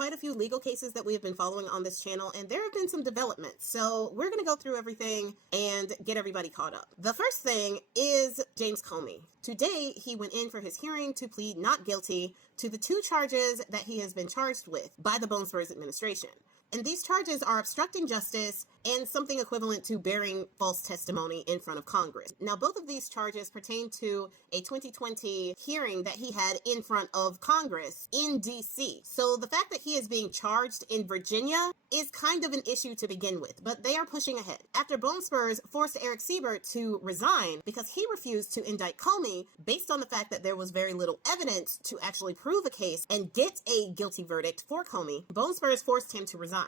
quite a few legal cases that we have been following on this channel, and there have been some developments. So we're going to go through everything and get everybody caught up. The first thing is James Comey. Today, he went in for his hearing to plead not guilty to the 2 charges that he has been charged with by the Bone Spurs administration. And these charges are obstructing justice and something equivalent to bearing false testimony in front of Congress. Now, both of these charges pertain to a 2020 hearing that he had in front of Congress in D.C. So the fact that he is being charged in Virginia is kind of an issue to begin with, but they are pushing ahead. After Bone Spurs forced Eric Siebert to resign because he refused to indict Comey based on the fact that there was very little evidence to actually prove a case and get a guilty verdict for Comey, Bone Spurs forced him to resign.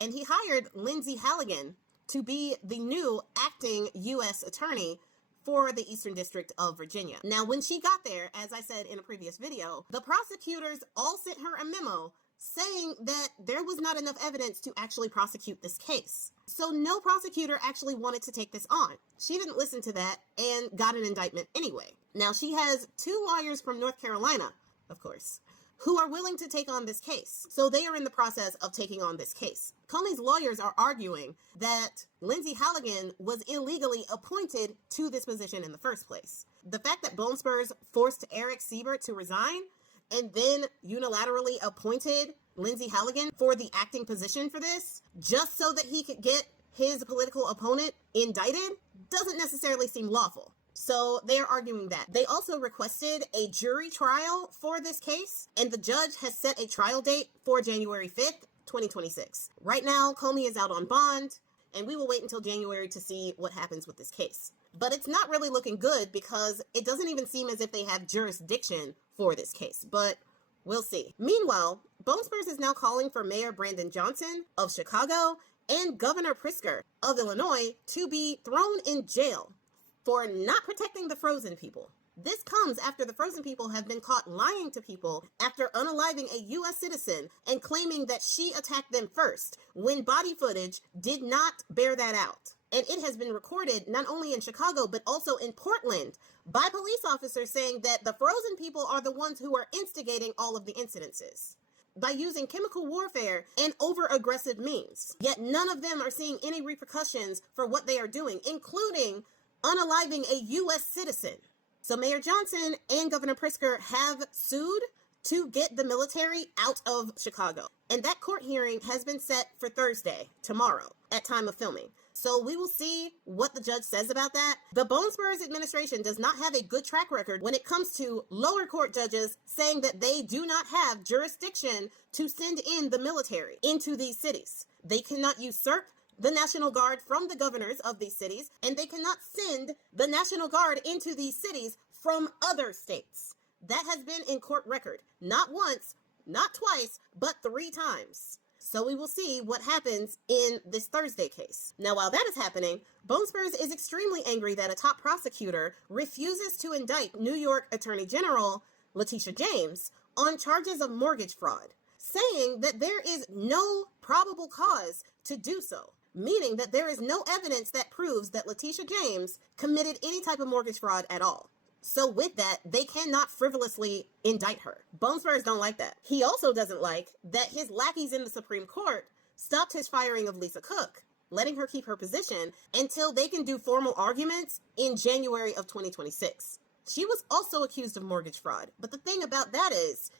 And he hired Lindsay Halligan to be the new acting U.S. attorney for the Eastern District of Virginia. Now, when she got there, as I said in a previous video, the prosecutors all sent her a memo saying that there was not enough evidence to actually prosecute this case. So no prosecutor actually wanted to take this on. She didn't listen to that and got an indictment anyway. Now, she has 2 lawyers from North Carolina, of course, who are willing to take on this case. So they are in the process of taking on this case. Comey's lawyers are arguing that Lindsay Halligan was illegally appointed to this position in the first place. The fact that Bone Spurs forced Eric Siebert to resign and then unilaterally appointed Lindsay Halligan for the acting position for this, just so that he could get his political opponent indicted, doesn't necessarily seem lawful. So they are arguing that. They also requested a jury trial for this case, and the judge has set a trial date for January 5th, 2026. Right now, Comey is out on bond, and we will wait until January to see what happens with this case. But it's not really looking good because it doesn't even seem as if they have jurisdiction for this case, but we'll see. Meanwhile, Bone Spurs is now calling for Mayor Brandon Johnson of Chicago and Governor Pritzker of Illinois to be thrown in jail for not protecting the frozen people. This comes after the frozen people have been caught lying to people after unaliving a U.S. citizen and claiming that she attacked them first, when body footage did not bear that out. And it has been recorded not only in Chicago, but also in Portland by police officers saying that the frozen people are the ones who are instigating all of the incidences by using chemical warfare and over-aggressive means. Yet none of them are seeing any repercussions for what they are doing, including unaliving a U.S. citizen. So Mayor Johnson and Governor Pritzker have sued to get the military out of Chicago. And that court hearing has been set for Thursday, tomorrow, at time of filming. So we will see what the judge says about that. The Bone Spurs administration does not have a good track record when it comes to lower court judges saying that they do not have jurisdiction to send in the military into these cities. They cannot usurp the National Guard from the governors of these cities, and they cannot send the National Guard into these cities from other states. That has been in court record. Not once, not twice, but 3 times. So we will see what happens in this Thursday case. Now, while that is happening, Bone Spurs is extremely angry that a top prosecutor refuses to indict New York Attorney General Letitia James on charges of mortgage fraud, saying that there is no probable cause to do so, meaning that there is no evidence that proves that Letitia James committed any type of mortgage fraud at all. So with that, they cannot frivolously indict her. Bone Spurs don't like that. He also doesn't like that his lackeys in the Supreme Court stopped his firing of Lisa Cook, letting her keep her position until they can do formal arguments in January of 2026. She was also accused of mortgage fraud. But the thing about that is,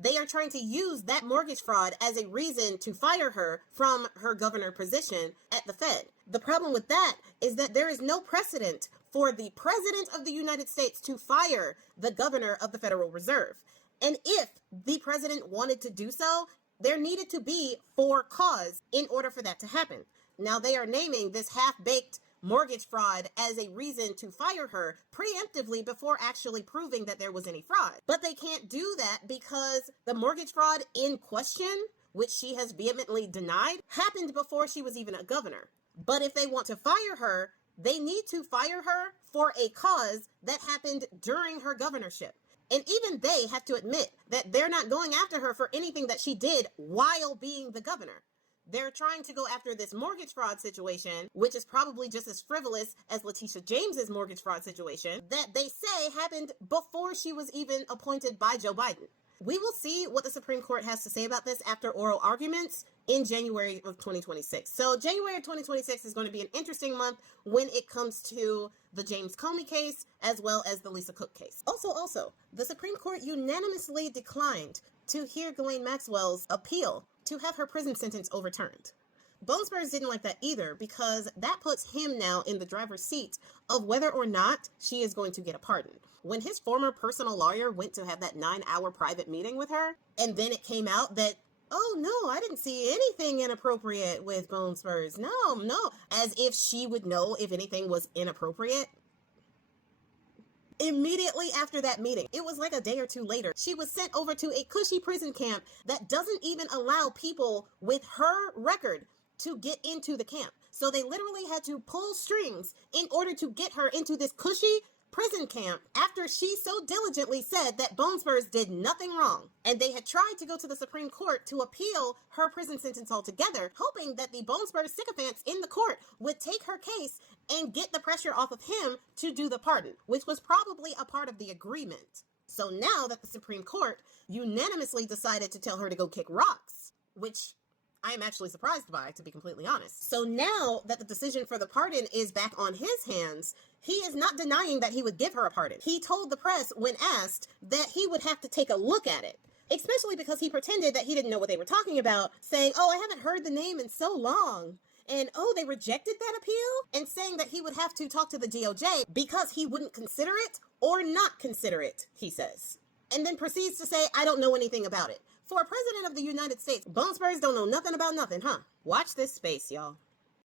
they are trying to use that mortgage fraud as a reason to fire her from her governor position at the Fed. The problem with that is that there is no precedent for the President of the United States to fire the governor of the Federal Reserve. And if the president wanted to do so, there needed to be for cause in order for that to happen. Now they are naming this half-baked mortgage fraud as a reason to fire her preemptively before actually proving that there was any fraud. But they can't do that because the mortgage fraud in question, which she has vehemently denied, happened before she was even a governor. But if they want to fire her, they need to fire her for a cause that happened during her governorship. And even they have to admit that they're not going after her for anything that she did while being the governor. They're trying to go after this mortgage fraud situation, which is probably just as frivolous as Letitia James's mortgage fraud situation, that they say happened before she was even appointed by Joe Biden. We will see what the Supreme Court has to say about this after oral arguments in January of 2026. So January of 2026 is going to be an interesting month when it comes to the James Comey case as well as the Lisa Cook case. Also, the Supreme Court unanimously declined to hear Ghislaine Maxwell's appeal to have her prison sentence overturned. Bone Spurs didn't like that either because that puts him now in the driver's seat of whether or not she is going to get a pardon. When his former personal lawyer went to have that 9-hour private meeting with her, and then it came out that, oh no, I didn't see anything inappropriate with Bone Spurs. No, as if she would know if anything was inappropriate. Immediately after that meeting, it was like a day or two later, she was sent over to a cushy prison camp that doesn't even allow people with her record to get into the camp. So they literally had to pull strings in order to get her into this cushy prison camp after she so diligently said that Bone Spurs did nothing wrong. And they had tried to go to the Supreme Court to appeal her prison sentence altogether, hoping that the Bone Spurs sycophants in the court would take her case and get the pressure off of him to do the pardon, which was probably a part of the agreement. So now that the Supreme Court unanimously decided to tell her to go kick rocks, which I am actually surprised by, to be completely honest. So now that the decision for the pardon is back on his hands, he is not denying that he would give her a pardon. He told the press when asked that he would have to take a look at it, especially because he pretended that he didn't know what they were talking about, saying, oh, I haven't heard the name in so long. And, oh, they rejected that appeal? And saying that he would have to talk to the DOJ because he wouldn't consider it or not consider it, he says. And then proceeds to say, I don't know anything about it. For a president of the United States, Bone Spurs don't know nothing about nothing, huh? Watch this space, y'all.